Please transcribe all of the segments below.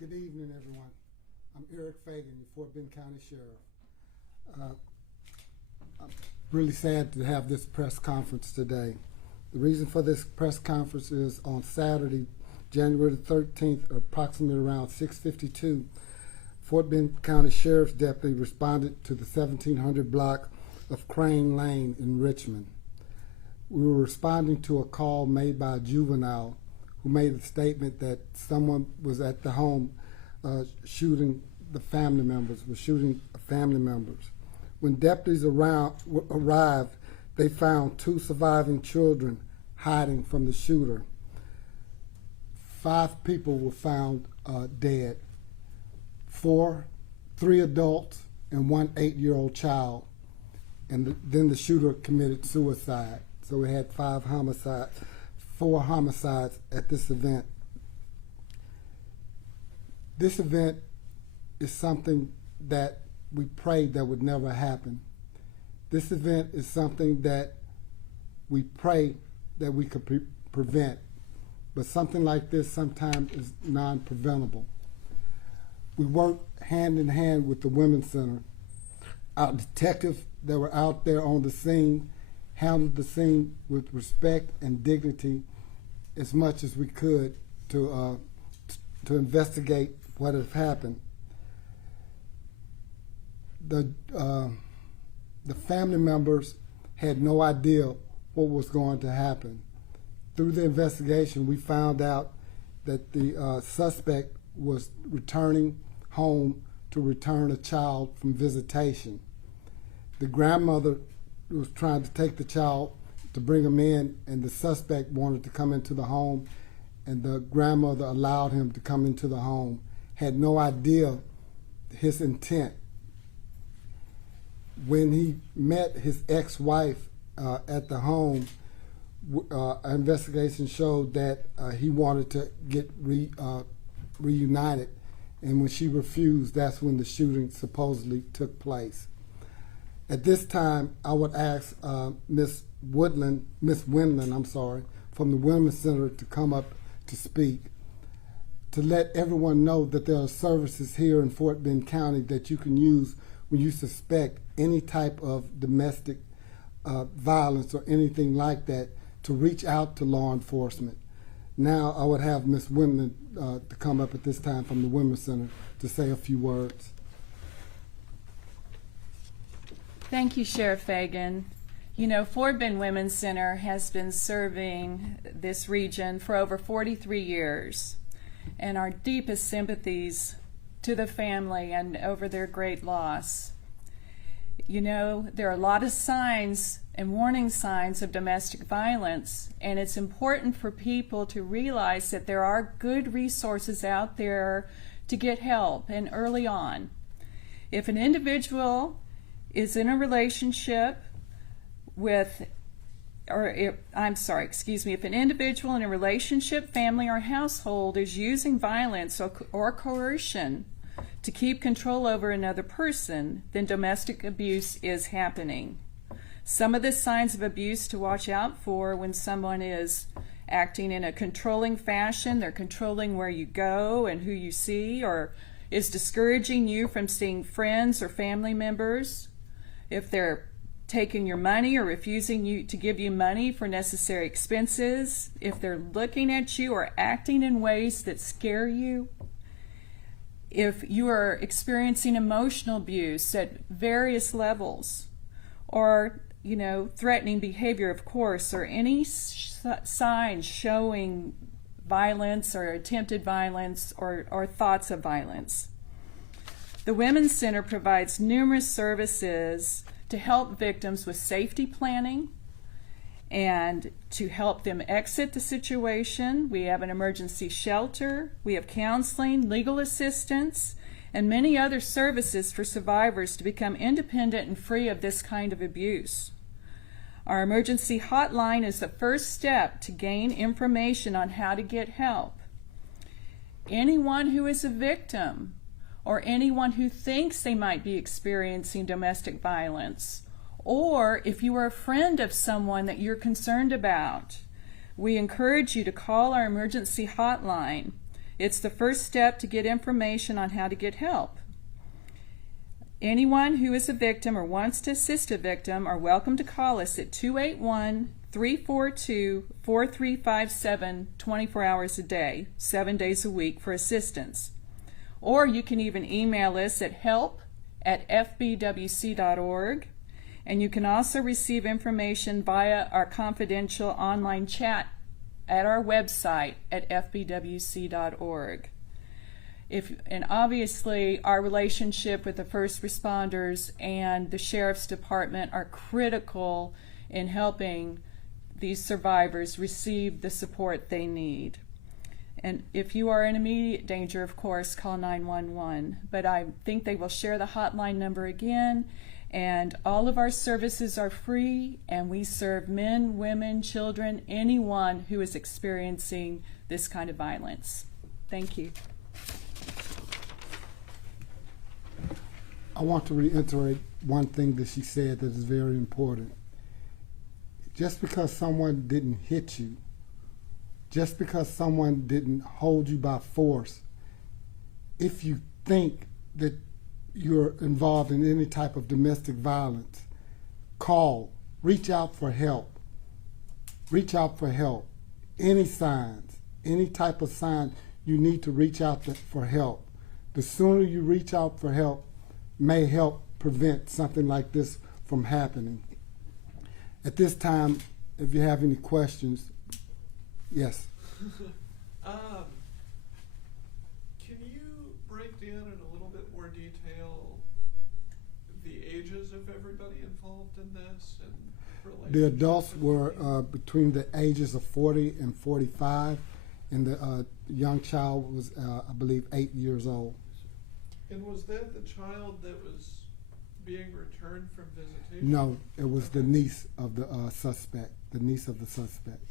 Good evening, everyone. I'm Eric Fagan, your Fort Bend County Sheriff. I'm really sad to have this press conference today. The reason for this press conference is on Saturday, January the 13th, approximately around 6:52, Fort Bend County Sheriff's deputy responded to the 1700 block of Crane Lane in Richmond. We were responding to a call made by a juvenile who made a statement that someone was at the home shooting family members. When deputies arrived, they found 2 surviving children hiding from the shooter. 5 people were found dead. 3 adults and 1 8-year-old child. And then the shooter committed suicide. So we had 4 homicides at this event. This event is something that we prayed that would never happen. This event is something that we pray that we could prevent. But something like this sometimes is non-preventable. We work hand in hand with the Women's Center. Our detectives that were out there on the scene handled the scene with respect and dignity as much as we could to investigate what had happened. The family members had no idea what was going to happen. Through the investigation, we found out that the suspect was returning home to return a child from visitation. The grandmother was trying to take the child to bring him in, and the suspect wanted to come into the home, and the grandmother allowed him to come into the home, had no idea his intent. When he met his ex-wife at the home, an investigation showed that he wanted to get reunited, and when she refused, that's when the shooting supposedly took place. At this time, I would ask Miss Windland, from the Women's Center to come up to speak, to let everyone know that there are services here in Fort Bend County that you can use when you suspect any type of domestic violence or anything like that, to reach out to law enforcement. Now I would have Miss Windland to come up at this time from the Women's Center to say a few words. Thank you, Sheriff Fagan. You know, Fort Bend Women's Center has been serving this region for over 43 years, and our deepest sympathies to the family and over their great loss. You know, there are a lot of signs and warning signs of domestic violence, and it's important for people to realize that there are good resources out there to get help, and early on. If an individual is in a relationship if an individual in a relationship, family, or household is using violence or coercion to keep control over another person, then domestic abuse is happening. Some of the signs of abuse to watch out for: when someone is acting in a controlling fashion, they're controlling where you go and who you see, or is discouraging you from seeing friends or family members. If they're taking your money or refusing you to give you money for necessary expenses, if they're looking at you or acting in ways that scare you, if you are experiencing emotional abuse at various levels, or threatening behavior, of course, or any signs showing violence or attempted violence or thoughts of violence. The Women's Center provides numerous services to help victims with safety planning and to help them exit the situation. We have an emergency shelter, we have counseling, legal assistance, and many other services for survivors to become independent and free of this kind of abuse. Our emergency hotline is the first step to gain information on how to get help. Anyone who is a victim, or anyone who thinks they might be experiencing domestic violence, or if you are a friend of someone that you're concerned about, we encourage you to call our emergency hotline. It's the first step to get information on how to get help. Anyone who is a victim or wants to assist a victim are welcome to call us at 281-342-4357 24 hours a day, 7 days a week for assistance. Or you can even email us at help@fbwc.org. And you can also receive information via our confidential online chat at our website at fbwc.org. And obviously, our relationship with the first responders and the sheriff's department are critical in helping these survivors receive the support they need. And if you are in immediate danger, of course, call 911. But I think they will share the hotline number again. And all of our services are free, and we serve men, women, children, anyone who is experiencing this kind of violence. Thank you. I want to reiterate one thing that she said that is very important. Just because someone didn't hit you, just because someone didn't hold you by force, if you think that you're involved in any type of domestic violence, call, reach out for help. Reach out for help. Any signs, any type of sign, you need to reach out for help. The sooner you reach out for help may help prevent something like this from happening. At this time, if you have any questions, yes. Can you break down in a little bit more detail the ages of everybody involved in this and The adults were between the ages of 40 and 45, and the young child was, I believe, 8 years old. And was that the child that was being returned from visitation? No, it was the niece of the suspect, the niece of the suspect.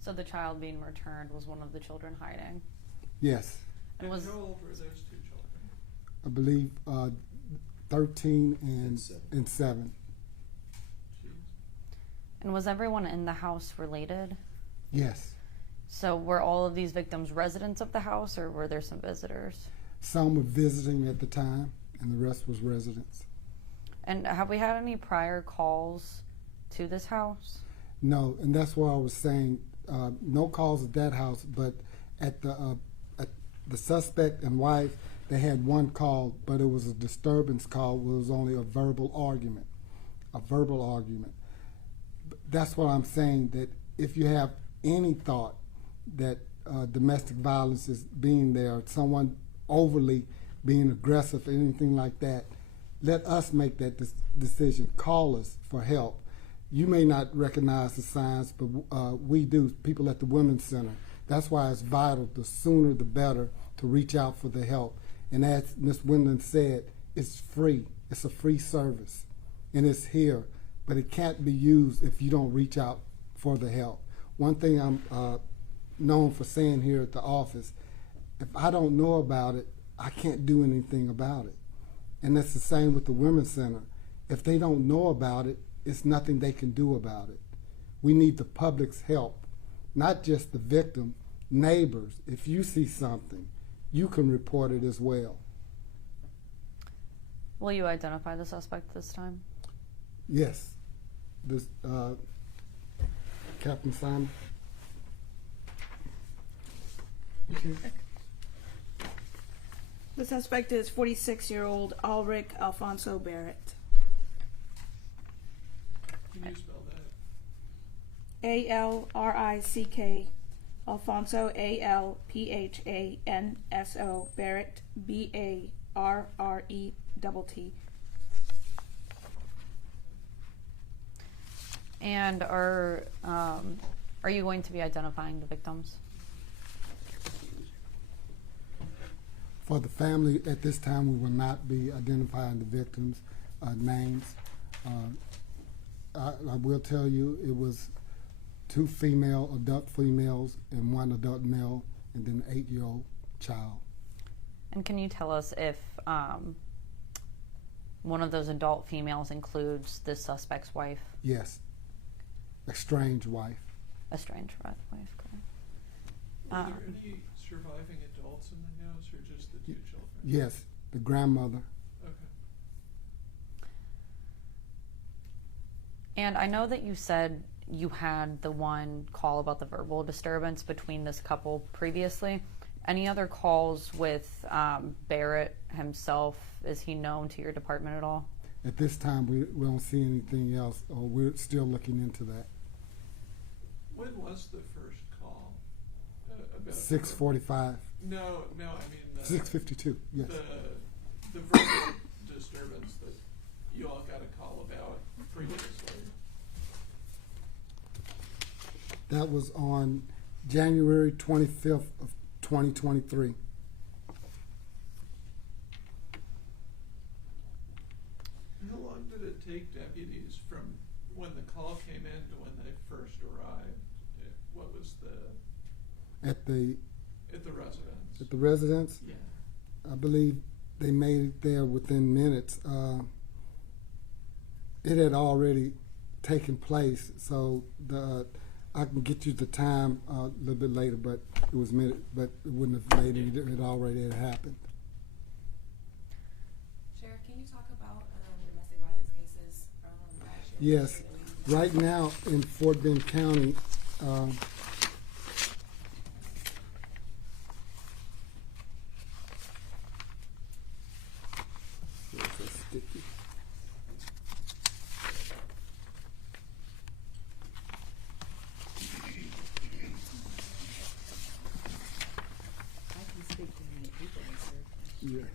So the child being returned was one of the children hiding? Yes. And how old were those two children? I believe 13 and 7. And was everyone in the house related? Yes. So were all of these victims residents of the house, or were there some visitors? Some were visiting at the time, and the rest was residents. And have we had any prior calls to this house? No, and that's why I was saying no calls at that house, but at the suspect and wife, they had one call, but it was a disturbance call. It was only a verbal argument. That's what I'm saying, that if you have any thought that domestic violence is being there, someone overly being aggressive, anything like that, let us make that decision. Call us for help. You may not recognize the signs, but we do, people at the Women's Center. That's why it's vital, the sooner the better, to reach out for the help. And as Ms. Wendland said, it's free. It's a free service, and it's here. But it can't be used if you don't reach out for the help. One thing I'm known for saying here at the office, if I don't know about it, I can't do anything about it. And that's the same with the Women's Center. If they don't know about it, it's nothing they can do about it. We need the public's help, not just the victim, neighbors. If you see something, you can report it as well. Will you identify the suspect this time? Yes. This Captain Simon. The suspect is 46-year-old Ulrich Alfonso Barrett. Can you spell that? A-L-R-I-C-K, Alfonso, A-L-P-H-A-N-S-O, Barrett, B-A-R-R-E-T-T. And are you going to be identifying the victims? For the family, at this time, we will not be identifying the victims' names. I will tell you, it was 2 adult females, and 1 adult male, and then an 8-year-old child. And can you tell us if one of those adult females includes the suspect's wife? Yes. Estranged wife. Estranged wife, correct. Are there any surviving adults in the house, or just the two children? Yes, the grandmother. Okay. And I know that you said you had the one call about the verbal disturbance between this couple previously. Any other calls with Barrett himself? Is he known to your department at all? At this time, we don't see anything else, or we're still looking into that. When was the first call? About 6:45, No, I mean 6:52. Yes, the verbal disturbance that you all got a call about previously. that was on January 25th of 2023. How long did it take deputies from when the call came in to when they first arrived? What was At the residence? at the residence, Yeah. I believe they made it there within minutes. It had already taken place, so I can get you the time a little bit later, but it was minute, but it wouldn't have made any difference. It already had happened. Sheriff, can you talk about domestic violence cases from last year? Yes, right now in Fort Bend County, where's that sticky? I can speak to many people, sir. Yeah.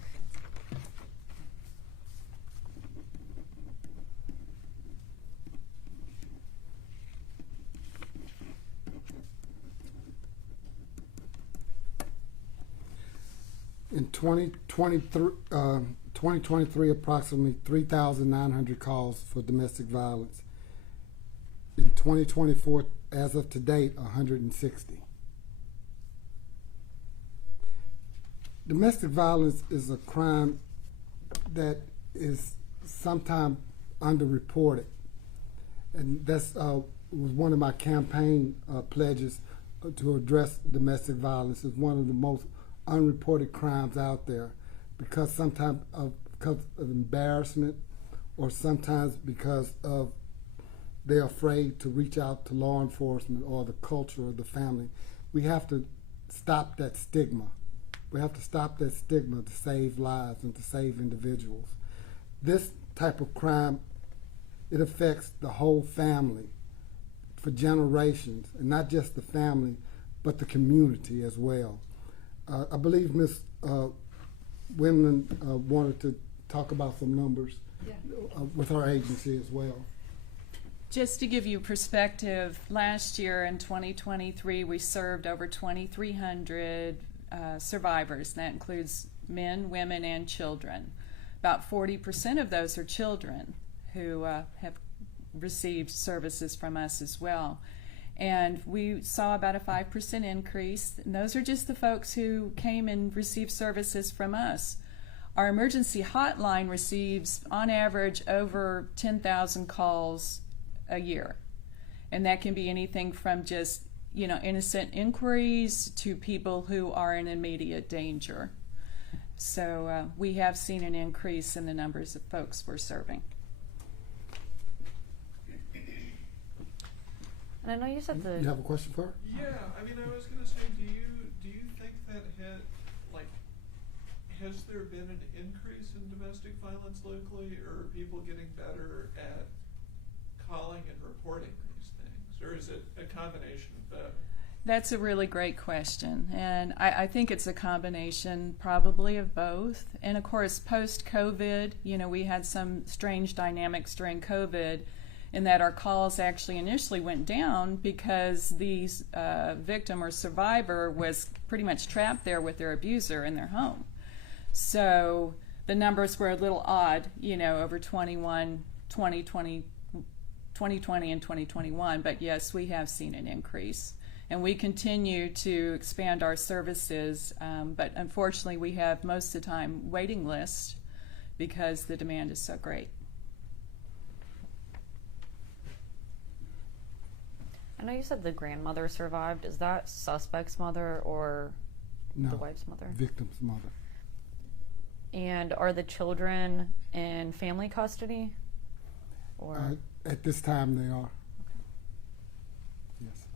In 2023, approximately 3,900 calls for domestic violence. In 2024, as of to date, 160. Domestic violence is a crime that is sometimes underreported, and that's was one of my campaign pledges to address domestic violence. It's one of the most unreported crimes out there, because sometimes because of embarrassment, or sometimes because of they're afraid to reach out to law enforcement or the culture of the family. We have to stop that stigma. We have to stop that stigma to save lives and to save individuals. This type of crime, it affects the whole family for generations, and not just the family, but the community as well. I believe Ms. Wimman wanted to talk about some numbers with our agency as well. Just to give you perspective, last year in 2023, we served over 2,300 survivors. That includes men, women, and children. About 40% of those are children who have received services from us as well. And we saw about a 5% increase. And those are just the folks who came and received services from us. Our emergency hotline receives, on average, over 10,000 calls a year. And that can be anything from just, innocent inquiries to people who are in immediate danger. So we have seen an increase in the numbers of folks we're serving. And I know you said You have a question for her? Yeah, I mean, I was gonna say, do you think that has there been an increase in domestic violence locally, or are people getting better at calling and reporting these things, or is it a combination of both? That's a really great question, and I think it's a combination probably of both. And of course, post-COVID, we had some strange dynamics during COVID in that our calls actually initially went down because the victim or survivor was pretty much trapped there with their abuser in their home. So the numbers were a little odd, over 2020 and 2021, but yes, we have seen an increase. And we continue to expand our services, but unfortunately we have most of the time waiting lists because the demand is so great. I know you said the grandmother survived. Is that suspect's mother or No, the wife's mother? victim's mother. And are the children in family custody? Or At this time, they are. Yes.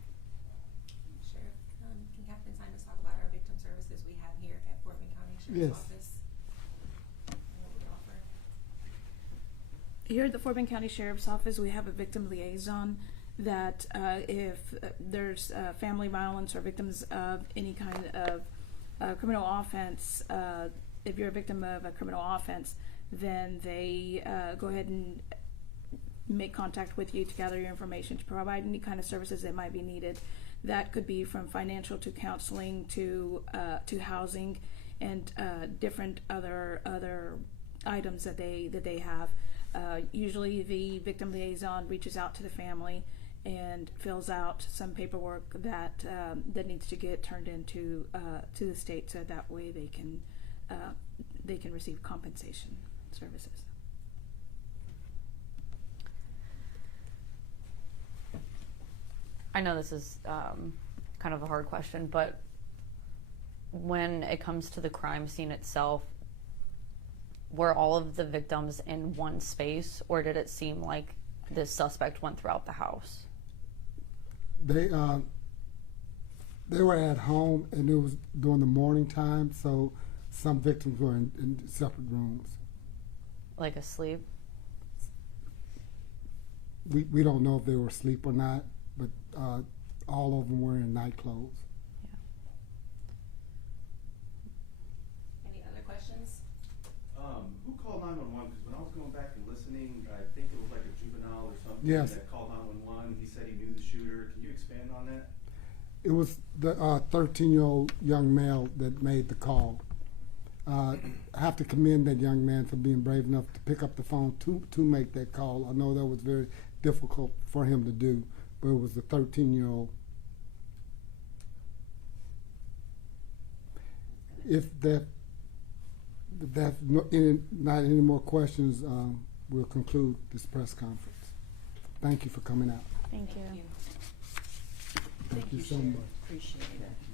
Sheriff, can Captain Simons talk about our victim services we have here at Fort Bend County Sheriff's Yes. Office? And what we offer? Here at the Fort Bend County Sheriff's Office, we have a victim liaison that if there's family violence or victims of any kind of criminal offense, if you're a victim of a criminal offense, then they go ahead and make contact with you to gather your information, to provide any kind of services that might be needed. That could be from financial to counseling to housing and different other items that they have. Usually the victim liaison reaches out to the family and fills out some paperwork that needs to get turned into to the state, so that way they can receive compensation services. I know this is kind of a hard question, but when it comes to the crime scene itself, were all of the victims in one space, or did it seem like this suspect went throughout the house? They were at home, and it was during the morning time, so some victims were in separate rooms. Like asleep? We don't know if they were asleep or not, but all of them were in night clothes. Any other questions? Who called 911? Because when I was going back and listening, I think it was like a juvenile or something Yes. that called 911. He said he knew the shooter. Can you expand on that? It was the 13-year-old young male that made the call. I have to commend that young man for being brave enough to pick up the phone to make that call. I know that was very difficult for him to do, but it was the 13-year-old. If that's not any more questions, we'll conclude this press conference. Thank you for coming out. Thank you. Thank you so much. Appreciate it.